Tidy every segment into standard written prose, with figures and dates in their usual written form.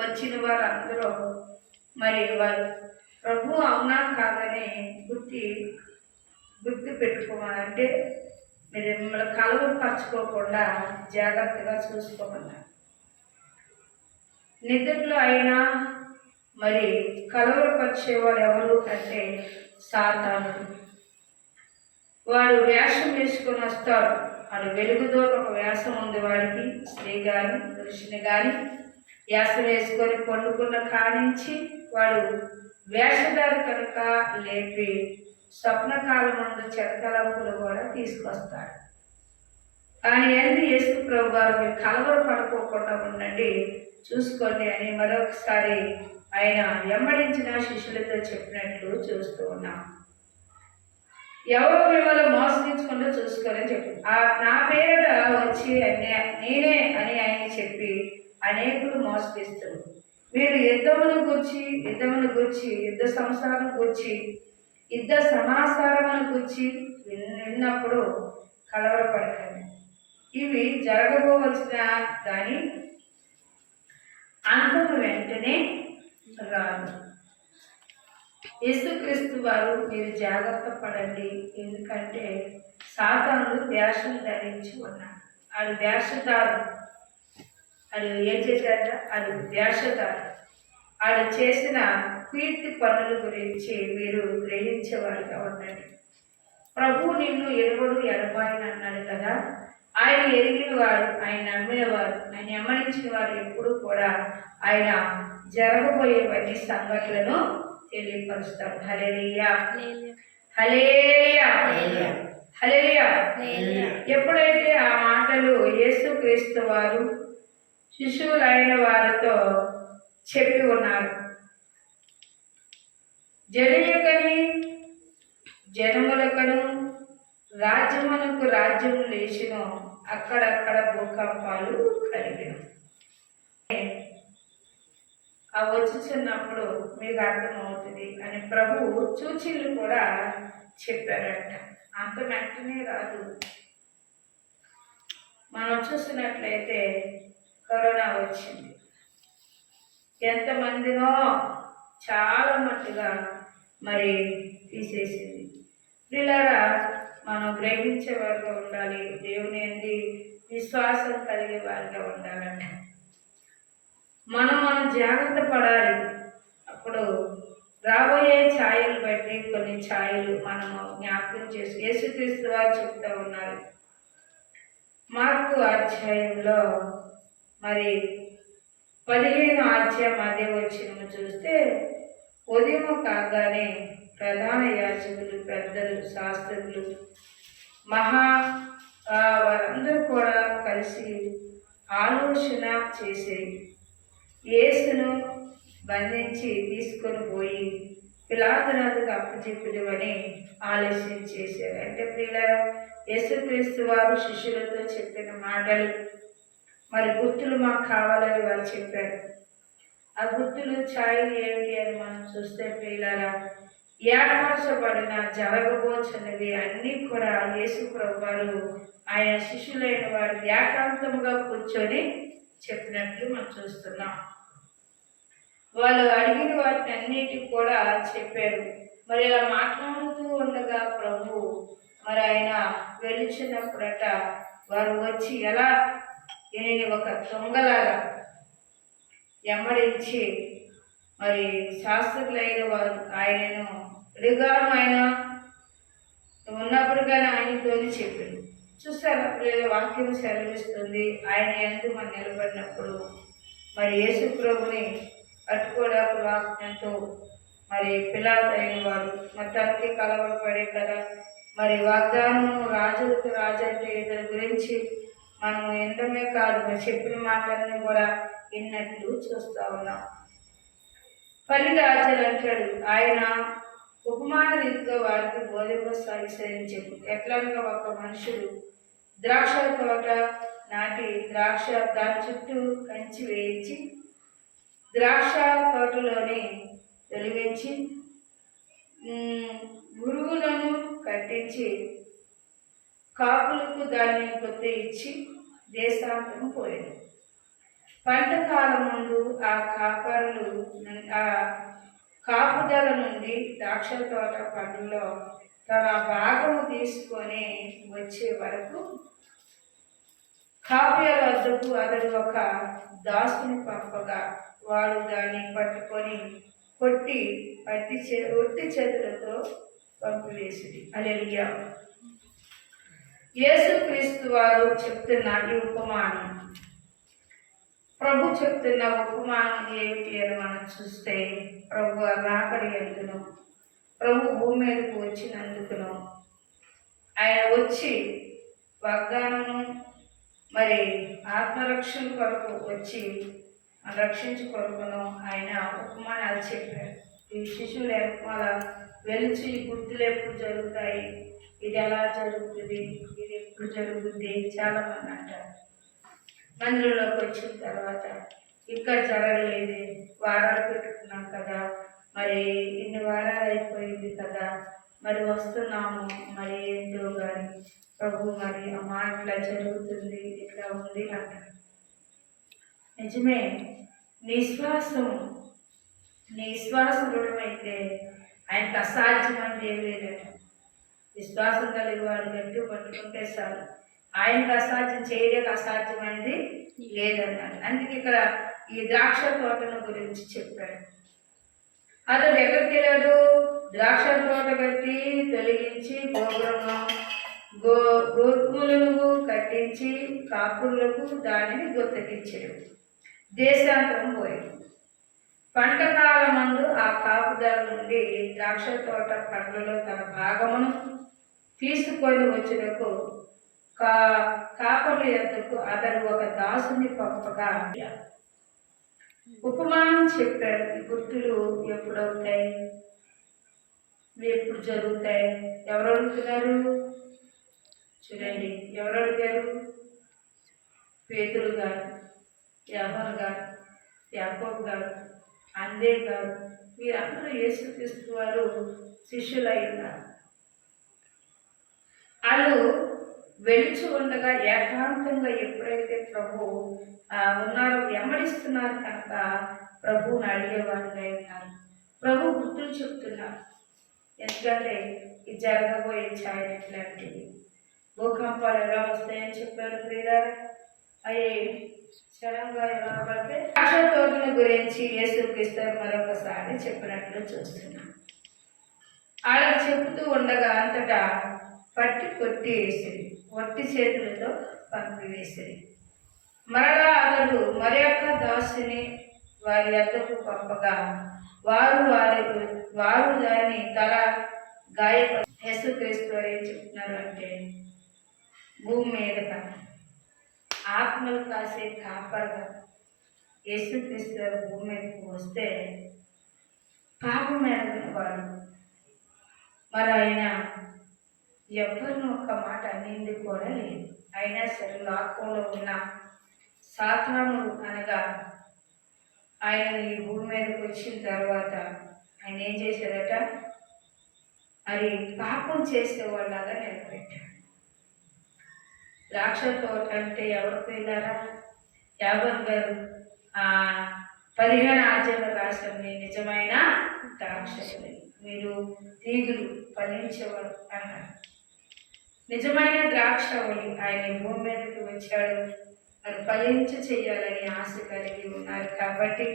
వచ్చిన వారందరూ మరి వారు ప్రభు అవునా కాదని గుర్తు పెట్టుకోవాలంటే మీరు మిమ్మల్ని కలవరపరచుకోకుండా జాగ్రత్తగా చూసుకోమన్నారు. నిద్రలో అయినా మరి కలవరపరిచేవాడు ఎవరు అంటే సాతానుడు. వాడు వేషం వేసుకొని వస్తాడు. వాడు వెలుగుతో ఒక వేషం ఉంది వాడికి, స్త్రీ కానీ పురుషుని కానీ వేషం వేసుకొని పండుకున్న కానించి వాడు వేషధారి కనుక లేపి స్వప్నకాలం ముందు చెరతలంపులు కూడా తీసుకొస్తాడు. కానీ ఏంటి యేసు ప్రభు గారు మీరు కలవరపడుకోకుండా ఉండండి, చూసుకోండి అని మరొకసారి ఆయన వెంబడించిన శిష్యులతో చెప్పినట్లు చూస్తూ ఉన్నాం. ఎవరో మిమ్మల్ని మోసగించకుండా చూసుకోవాలని చెప్పి నా పేరిట వచ్చి నేనే అని ఆయన చెప్పి అనేకులు మోసగిస్తారు. మీరు యుద్ధమును గురించి యుద్ధ సంసారం గురించి యుద్ధ సమాచారమును గురించి విన్నప్పుడు కలవరపడకండి. ఇవి జరగబోవలసిన కానీ అంతము వెంటనే రాదు. యేసుక్రీస్తు వారు మీరు జాగ్రత్త పడండి, ఎందుకంటే సాతానుడు వేషం ధరించి ఉన్నాడు. అది వేషధారు. అది ఏం చేశాడ? అది వేషధారు. అది చేసిన కీర్తి పనుల గురించి మీరు గ్రహించేవారుగా ఉండండి. ప్రభు నిన్ను ఎడబాయని అన్నాడు కదా. ఆయన ఎరిగిన వారు, ఆయన నమ్మిన వారు, ఆయన వెంబడించిన వారు ఎప్పుడూ కూడా ఆయన జరగబోయేవన్నీ సంఘటనలను తెలియపరుస్తారు. హల్లెలూయా, హల్లెలూయా, హల్లెలూయా. ఎప్పుడైతే ఆ మాటలు యేసుక్రీస్తు వారు శిశువులైన వారితో చెప్పి ఉన్నారు, జనములకను రాజ్యము లేచిను, అక్కడక్కడ భూకంపాలు కలిగిన. ఆ వచ్చుచున్నప్పుడు మీకు అర్థమవుతుంది అని ప్రభు సూచనలు కూడా చెప్పారంట. అంత వెంటనే రాదు. మనం చూసినట్లయితే కరోనా వచ్చింది, ఎంతమందినో చాలా మట్టుగా మరి తీసేసింది. పిల్లరా, మనం గ్రహించే వారిగా ఉండాలి, దేవుని యందు విశ్వాసం కలిగే వారిగా ఉండాలంట. మనం జాగ్రత్త పడాలి. అప్పుడు రాబోయే ఛాయలు బట్టి కొన్ని ఛాయలు మనము జ్ఞాపకం చేసి యేసుక్రీస్తు వారు చెప్తూ ఉన్నారు. మార్కు అధ్యాయంలో మరి 15వ అధ్యాయం అదే వచనము చూస్తే, ఉదయం కాగానే ప్రధాన యాజకులు, పెద్దలు, శాస్త్రులు, వారందరూ కూడా కలిసి ఆలోచన చేసి యేసును బంధించి తీసుకొని పోయి పిలాతునకు అప్పచెప్పుదుమని ఆలోచన చేశారు. అంటే పిల్లలు, యేసుక్రీస్తు వారు శిష్యులతో చెప్పిన మాటలు, మరి గుర్తులు మాకు కావాలని వారు చెప్పారు. ఆ గుర్తులు ఛాయలు ఏమిటి అని మనం చూస్తే పిల్లరా, ఏర్పరచబడిన జరగబోచున్నవి అన్నీ కూడా యేసు ప్రభు వారు ఆయన శిష్యులైన వారు ఏకాంతముగా కూర్చొని చెప్పినట్లు మనం చూస్తున్నాం. వాళ్ళు అడిగిన వాటిని అన్నిటికి కూడా చెప్పారు. మరి ఇలా మాట్లాడుతూ ఉండగా ప్రభు మరి ఆయన వెలుచున్నప్పుడట వారు వచ్చి ఎలా ఒక దొంగలాగా వెంబడించి మరి శాస్త్రులైన వారు ఆయనను ఎదుగాను ఆయన ఉన్నప్పుడు కానీ ఆయనతోనే చెప్పింది. చూస్తారు, అప్పుడు వాక్యం సెలవిస్తుంది, ఆయన యందు మనం నిలబడినప్పుడు మరి యేసు ప్రభుని పట్టుకోవడానికి వాక్యంతో మరి పిల్లలు అయిన వారు మొత్తానికి కలవరపడే కదా. మరి వాగ్దానము రాజులకు రాజు అంటే ఇతని గురించి మనం ఎంతమే కాదు, మరి చెప్పిన మాటలను కూడా విన్నట్లు చూస్తూ ఉన్నాం. పల్లి రాజులు అంటాడు, ఆయన ఉపమాన రీతిగా వారికి బోధింపసాగిస్తాయని చెప్పి, ఎట్లనగా ఒక మనుషుడు ద్రాక్ష తోట నాటి దాని చుట్టూ కంచి వేయించి ద్రాక్ష తోటలోని తొలగించి గురువులను కట్టించి కాపులకు దాన్ని కొత్త ఇచ్చి దేశాంతరం పోయాడు. పంట కాలం ముందు ఆ కాపుదల నుండి ద్రాక్ష తోట పంటలో తన భాగము తీసుకొని వచ్చే వరకు కావ్యాల వద్దకు అతడు ఒక దాసుని పంపగా వాడు దాన్ని పట్టుకొని కొట్టి ఒట్టి చేతులతో పంపివేసింది. హల్లెలూయా. యేసుక్రీస్తు వారు చెప్తున్న ఈ ఉపమానం, ప్రభు చెప్తున్న ఉపమానం ఏమిటి అని మనం చూస్తే, ప్రభు రాకడి ఎందును, ప్రభు భూమి మీదకు వచ్చినందుకును, ఆయన వచ్చి వాగ్దానము మరి ఆత్మరక్షణ కొరకు వచ్చి రక్షించు కొరకును ఆయన ఉపమానాలు చెప్పారు. ఈ శిశువులు ఎక్కడ వెలిచి గుర్తులు ఎప్పుడు జరుగుతాయి, ఇది ఎలా జరుగుతుంది, ఇది ఎప్పుడు జరుగుతుంది చాలా మంది అంటారు. మందిరంలోకి వచ్చిన తర్వాత ఇక్కడ జరగలేదు, వారాలు పెట్టుకున్నాం కదా, మరి ఇన్ని వారాలు అయిపోయింది కదా, మరి వస్తున్నాము, మరి ఏంటో కానీ ప్రభు మరి అమ్మా ఇట్లా జరుగుతుంది, ఇట్లా ఉంది అంటారు. నిజమే, నీ విశ్వాసం దృఢమైతే ఆయనకు అసాధ్యమైనది ఏం లేదట. విశ్వాసం కలిగి వాడు గట్టు పట్టుకుంటే చాలు, ఆయనకు అసాధ్యం చేయడానికి అసాధ్యమైనది లేదన్నాడు. అందుకే ఇక్కడ ఈ ద్రాక్ష తోటను గురించి చెప్పాడు. అతడు ఎక్కడికి వెళ్ళాడు? ద్రాక్ష తోట కట్టి తొలగించి గోధుమలను కట్టించి కాపురులకు దానిని గొత్తకిచ్చాడు. దేశాంతరం పోయాడు. పంట కాలమందు ఆ కాపుదల నుండి ద్రాక్ష తోట పంటలో తన భాగమును తీసుకొని వచ్చుటకు కాపరుల యొద్దకు అతడు ఒక దాసుని పంపగా ఉపమానం చెప్పాడు. ఈ గుర్తులు ఎప్పుడవుతాయి, ఎప్పుడు జరుగుతాయి? ఎవరు అడుగుతున్నారు? చూడండి, ఎవరు అడిగారు? పేతురు గారు, యోహాను గారు, యాకోబు గారు, అందే గారు, వీరందరూ యేసుక్రీస్తు వారు శిష్యులై ఉన్నారు. వాళ్ళు వెలిచి ఉండగా ఏకాంతంగా ఎప్పుడైతే ప్రభు ఉన్నారు, వెంబడిస్తున్నారు కనుక ప్రభువుని అడిగేవారుగా ఉన్నారు. ప్రభు గుర్తులు చెప్తున్నారు. ఎందుకంటే ఇది జరగబోయే ఛాయ ఇట్లాంటివి, భూకంపాలు ఎలా వస్తాయని చెప్పారు ప్రియులారా. అవి సడన్గా ఎలా పడితే ద్రాక్ష తోటల గురించి యేసుక్రీస్తు మరొకసారి చెప్పినట్లు చూస్తున్నాం. వాళ్ళకి చెబుతూ ఉండగా అంతటా పట్టి కొట్టి వేసిరి, ఒట్టి చేతులతో పంపివేసిరి. మరలా అతడు మరి యొక్క దాసుని వారి వద్దకు పంపగా వారు దాన్ని తల గాయపడి, యేసుక్రీస్తు వారు ఏం చెప్తున్నారు అంటే, భూమి మీద ఆత్మలు కాసే కాపరగా యేసుక్రీస్తు వారు భూమి మీదకు వస్తే పాపం ఎరగిన వాడు, మరి ఆయన ఎవరిని ఒక్క మాట అనింది కూడా లేదు. అయినా సరే లోకంలో ఉన్న సాతానుడు అనగా ఆయన ఈ భూమి మీదకి వచ్చిన తర్వాత ఆయన ఏం చేశారట, మరి పాపం చేసేవాళ్ళగా నిలబెట్టాడు. ద్రాక్ష తోట అంటే ఎవరు పోయినారా? యాభర్ గారు 15 ఆజ్ఞలు రాసింది నిజమైన ద్రాక్షని, మీరు తీగులు ఫలించేవారు అన్నారు. నిజమైన ద్రాక్షవల్లి ఆయన భూమి మీదకి వచ్చాడు, మరి ఫలించ చేయాలని ఆశ కలిగి ఉన్నారు. కాబట్టి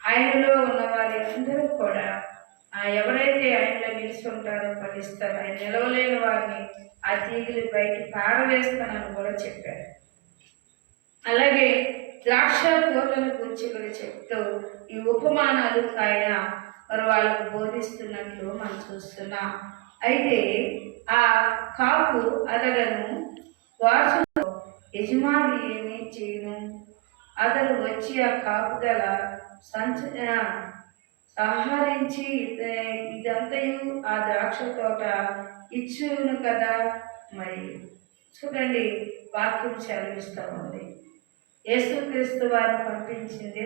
ఆయనలో ఉన్న వారి అందరూ కూడా ఎవరైతే ఆయనలో నిలిచి ఉంటారో ఫలిస్తారు. ఆయన నిలవలేని వారిని ఆ తీగులు బయట పారవేస్తానని కూడా చెప్పారు. అలాగే ద్రాక్ష తోటల గురించి కూడా చెప్తూ ఈ ఉపమానాలు ఆయన మరి వాళ్ళకు బోధిస్తున్నట్లు మనం చూస్తున్నాం. అయితే ఆ కాపు అతడను వారసులో యజమాని ఏమి చేయను, అతడు వచ్చి ఆ కాపుదల సంహరించి ఇదంతయు ఆ ద్రాక్ష తోట ఇచ్చును కదా. మరి చూడండి, వాక్యం సెలవిస్తూ ఉంది, యేసుక్రీస్తు వారిని పంపించిందే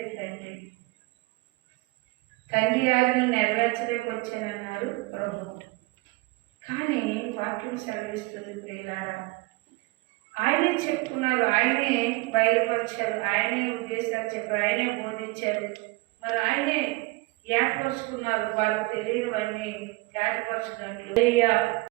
తండ్రి ఆజ్ఞను నెరవేర్చలేక వచ్చానన్నారు ప్రభు. కానీ వాక్యం సెలవిస్తుంది ప్రియులారా, ఆయనే చెప్పుకున్నారు, ఆయనే బయలుపరిచారు, ఆయనే ఉద్దేశాలు చెప్పారు, ఆయనే బోధించారు. మరి ఆయనే ఏర్పరుచుకున్నారు వాళ్ళకు తెలియనివన్నీ ఏర్పరచుకున్నట్లు.